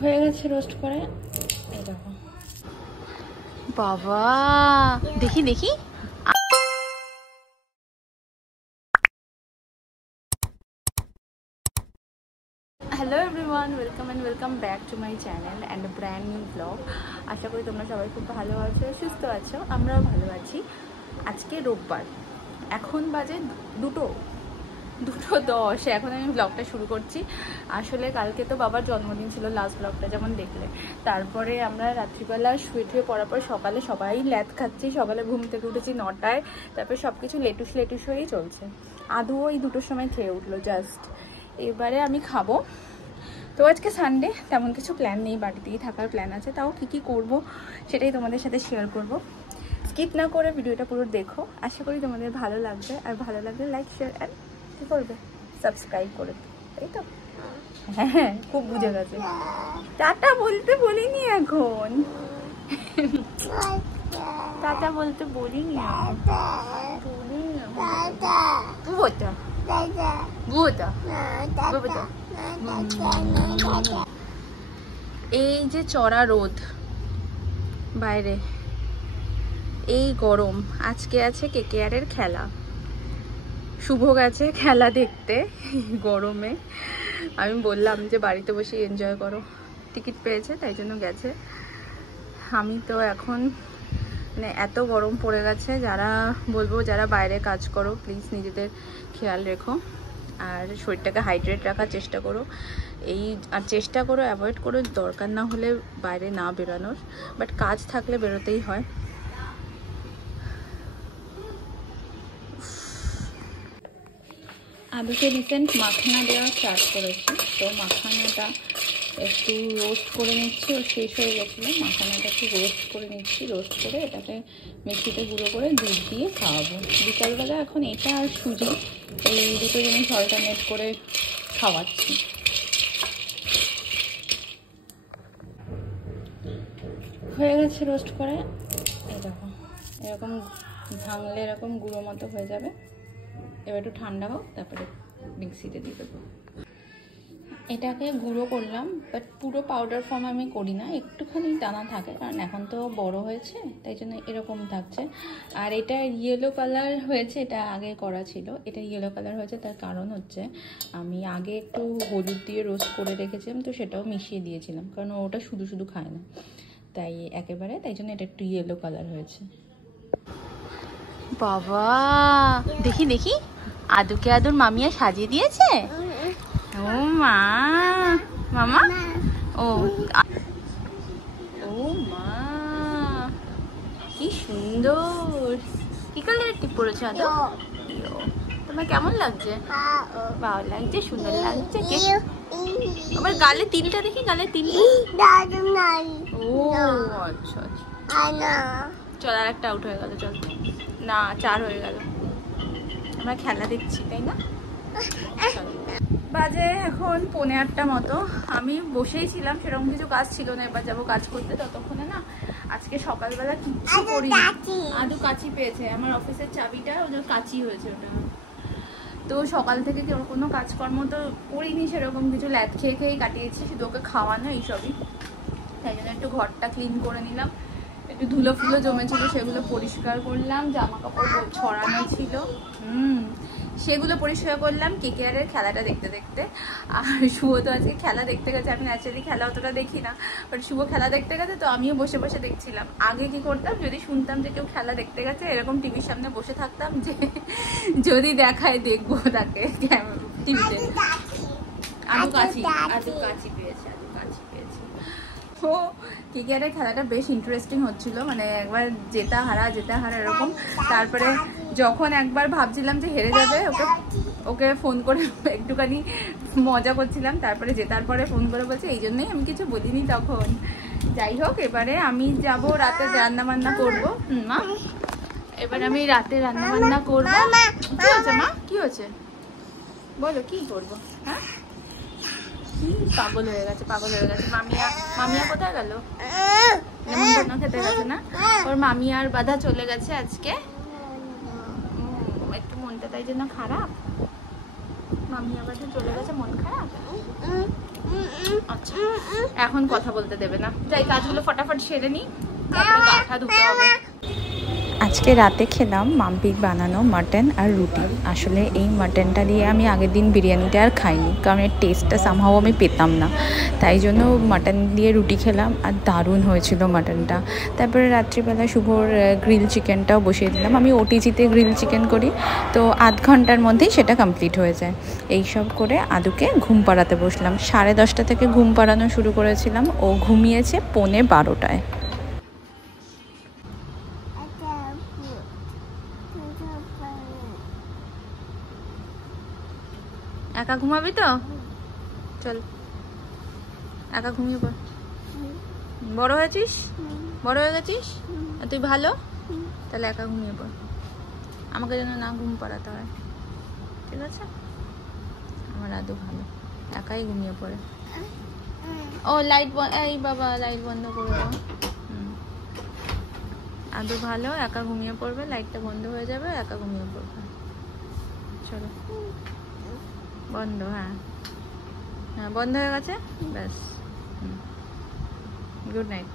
হয়ে গেছে রোস্ট করে। এই দেখো বাবা, দেখি দেখি। Hello everyone, welcome back to my channel and a brand new blog. আশা করি তোমরা সবাই খুব ভালো আছো, সুস্থ আছো, আমরাও ভালো আছি। আজকে রোববার, এখন বাজে 2:10। এখন আমি ব্লগটা শুরু করছি। আসলে কালকে তো বাবার জন্মদিন ছিল, লাস্ট ব্লগটা যেমন দেখলে। তারপরে আমরা রাত্রিবেলা শুয়ে পড়ার পর সকালে সবাই ল্যাদ খাচ্ছি। সকালে ঘুম থেকে উঠেছি 9টায়। তারপরে সব কিছু লেটুস হয়েই চলছে। আদৌ ওই 2টোর সময় খেয়ে উঠলো জাস্ট। এবারে আমি খাবো। তো আজকে সানডে, তেমন কিছু প্ল্যান নেই, বাড়িতেই থাকার প্ল্যান আছে। তাও কী করব সেটাই তোমাদের সাথে শেয়ার করব। স্কিপ না করে ভিডিওটা পুরো দেখো, আশা করি তোমাদের ভালো লাগবে। আর ভালো লাগলে লাইক, শেয়ার অ্যান্ড কী করবে, সাবস্ক্রাইব করে, তাই তো? হ্যাঁ, খুব বুঝে গেছে। টাটা বলতে বলিনি এখন, টাটা বলতে বলিনি। এই যে চড়া রোদ বাইরে, এই গরম। আজকে আছে কেকেআরের খেলা। শুভ গেছে খেলা দেখতে গরমে। আমি বললাম যে বাড়িতে বসে এনজয় করো, টিকিট পেয়েছে তাই জন্য গেছে। আমি তো এখন মানে এত গরম পড়ে গেছে, যারা বাইরে কাজ করো প্লিজ নিজেদের খেয়াল রেখো আর শরীরটাকে হাইড্রেট রাখার চেষ্টা করো। আর চেষ্টা করো, অ্যাভয়েড করো দরকার না হলে বাইরে না বেরোনোর, বাট কাজ থাকলে বেরোতেই হয়। আলুকে রিসেন্ট মাখানা দেওয়া স্টার্ট করেছি, তো মাখানাটা একটু রোস্ট করে নিচ্ছি। ও শেষ হয়ে গেছিলো, মাখানাটা একটু রোস্ট করে নিচ্ছি। রোস্ট করে এটাকে মিক্সিতে গুঁড়ো করে দুধ দিয়ে খাওয়াবো বিকালবেলা। এখন এটা আর সুজি, এই দুটো জিনিস অল্টারনেট করে খাওয়াচ্ছি। হয়ে গেছে রোস্ট করে। এই দেখো এরকম ভাঙলে এরকম গুঁড়ো মতো হয়ে যাবে। এবার একটু ঠান্ডা হোক, তারপরে মিক্সিতে দিয়ে দেবো। এটাকে গুঁড়ো করলাম, বাট পুরো পাউডার ফর্ম আমি করি না, একটুখানি দানা থাকে, কারণ এখন তো বড় হয়েছে তাই জন্য এরকম থাকছে। আর এটা ইয়েলো কালার হয়েছে, এটা আগে করা ছিল। এটা ইয়েলো কালার হয়েছে, তার কারণ হচ্ছে আমি আগে একটু হলুদ দিয়ে রোস্ট করে রেখেছিলাম, তো সেটাও মিশিয়ে দিয়েছিলাম, কারণ ওটা শুধু খায় না, তাই জন্য এটা একটু ইয়েলো কালার হয়েছে। বাবা, দেখি দেখি, আদুকে আদুর মামিয়া সাজিয়ে দিয়েছে। ও মা, মামা, ও মা, কি সুন্দর। কি কালারের টিপ পরেছে আদু? তোমার কেমন লাগছে? ভালো লাগছে, সুন্দর লাগছে। আবার গালে তিলটা দেখি, গালে তিল। ও আচ্ছা আচ্ছা, চল আর একটা আউট হয়ে গেল। চল না, 4 হয়ে গেল। আমরা খেলা দেখছি তাই না? বাজে এখন 8:45 মতো। আমি বসেই ছিলাম, সেরকম কিছু কাজ ছিল না। এবার যাবো কাজ করতে, ততক্ষণে না আজকে সকালবেলা কিচ্ছু করি। আদু কাঁচি পেয়েছে, আমার অফিসের চাবিটা ওদের কাঁচি হয়েছে ওটা। তো সকাল থেকে কোনো কাজকর্ম তো করিনি, সেরকম কিছু ল্যাদ খেয়েই কাটিয়েছি, শুধু ওকে খাওয়ানো এইসবই। তাই জন্য একটু ঘরটা ক্লিন করে নিলাম। একটু ধুলো ফুলো জমেছিল, সেগুলো পরিষ্কার করলাম। জামা কাপড় ছড়ানো ছিল, সেগুলো পরিষ্কার করলাম কেকেআরের খেলাটা দেখতে দেখতে। আর শুভ তো আজকে খেলা দেখতে গেছে। আমি ন্যাচারালি খেলা অতটা দেখি না, বাট শুভ খেলা দেখতে গেছে, তো আমিও বসে বসে দেখছিলাম। আগে কি করতাম, যদি শুনতাম যে কেউ খেলা দেখতে গেছে, এরকম টিভির সামনে বসে থাকতাম, যে যদি দেখায় দেখবো তাকে টিভিতে। আদু কাঁচি পেয়েছে। তো কেকেআরের খেলাটা বেশ ইন্টারেস্টিং হচ্ছিল, মানে একবার জেতা হারা এরকম। তারপরে যখন একবার ভাবছিলাম যে হেরে যাবে, ওকে ফোন করে একটুখানি মজা করছিলাম। তারপরে জেতার পরে ফোন করে বলছে, এই জন্যই আমি কিছু বলিনি তখন। যাই হোক, এবারে আমি যাব রাতে রান্নাবান্না করবো। মা, এবার আমি রাতে রান্নাবান্না করবো। কি হয়েছে মা, কি হয়েছে বলো, কি করবো? হ্যাঁ, পাগল হয়ে গেছে। মামিয়া কোথায় গেল? নেমন্তন্ন খেতে গেছে না? ওর মামি আর বাধা চলে গেছে আজকে। একটু মনটা তাই জন্য খারাপ। মামিয়া বাধা চলে গেছে, মন খারাপ। আচ্ছা এখন কথা বলতে দেবে না, যাই কাজগুলো ফটাফট সেরে নি, তারপরে গা হাত ধুতে হবে। আজকে রাতে খেলাম মাম্পির বানানো মাটন আর রুটি। আসলে এই মাটনটা দিয়ে আমি আগের দিন বিরিয়ানিটা আর খাইনি, কারণ এর টেস্টটা সামহাও আমি পেতাম না, তাই জন্য মাটন দিয়ে রুটি খেলাম আর দারুণ হয়েছিল মাটনটা। তারপরে রাত্রিবেলা শুভর গ্রিল চিকেনটাও বসিয়ে দিলাম। আমি ওটিজিতে গ্রিল চিকেন করি, তো আধ ঘন্টার মধ্যেই সেটা কমপ্লিট হয়ে যায়। এইসব করে আদুকে ঘুম পাড়াতে বসলাম। 10:30 থেকে ঘুম পাড়ানো শুরু করেছিলাম, ও ঘুমিয়েছে 11:15। একা ঘুমাবি তো? চল একা ঘুমিয়ে পড়। বড় হয়েছিস, বড় হয়ে গেছিস, আর তুই ভালো, তাহলে একা ঘুমিয়ে পড়, আমাকে যেন না ঘুম পাড়াতে হয়, ঠিক আছে? আমার আদু ভালো, একাই ঘুমিয়ে পড়ে। ও লাইট এই বাবা লাইট বন্ধ করে দাও। আদু ভালো, একা ঘুমিয়ে পড়বে, লাইটটা বন্ধ হয়ে যাবে, একা ঘুমিয়ে পড়বে। চলো বন্ধ, হ্যাঁ হ্যাঁ বন্ধ হয়ে গেছে, ব্যাস। Good night.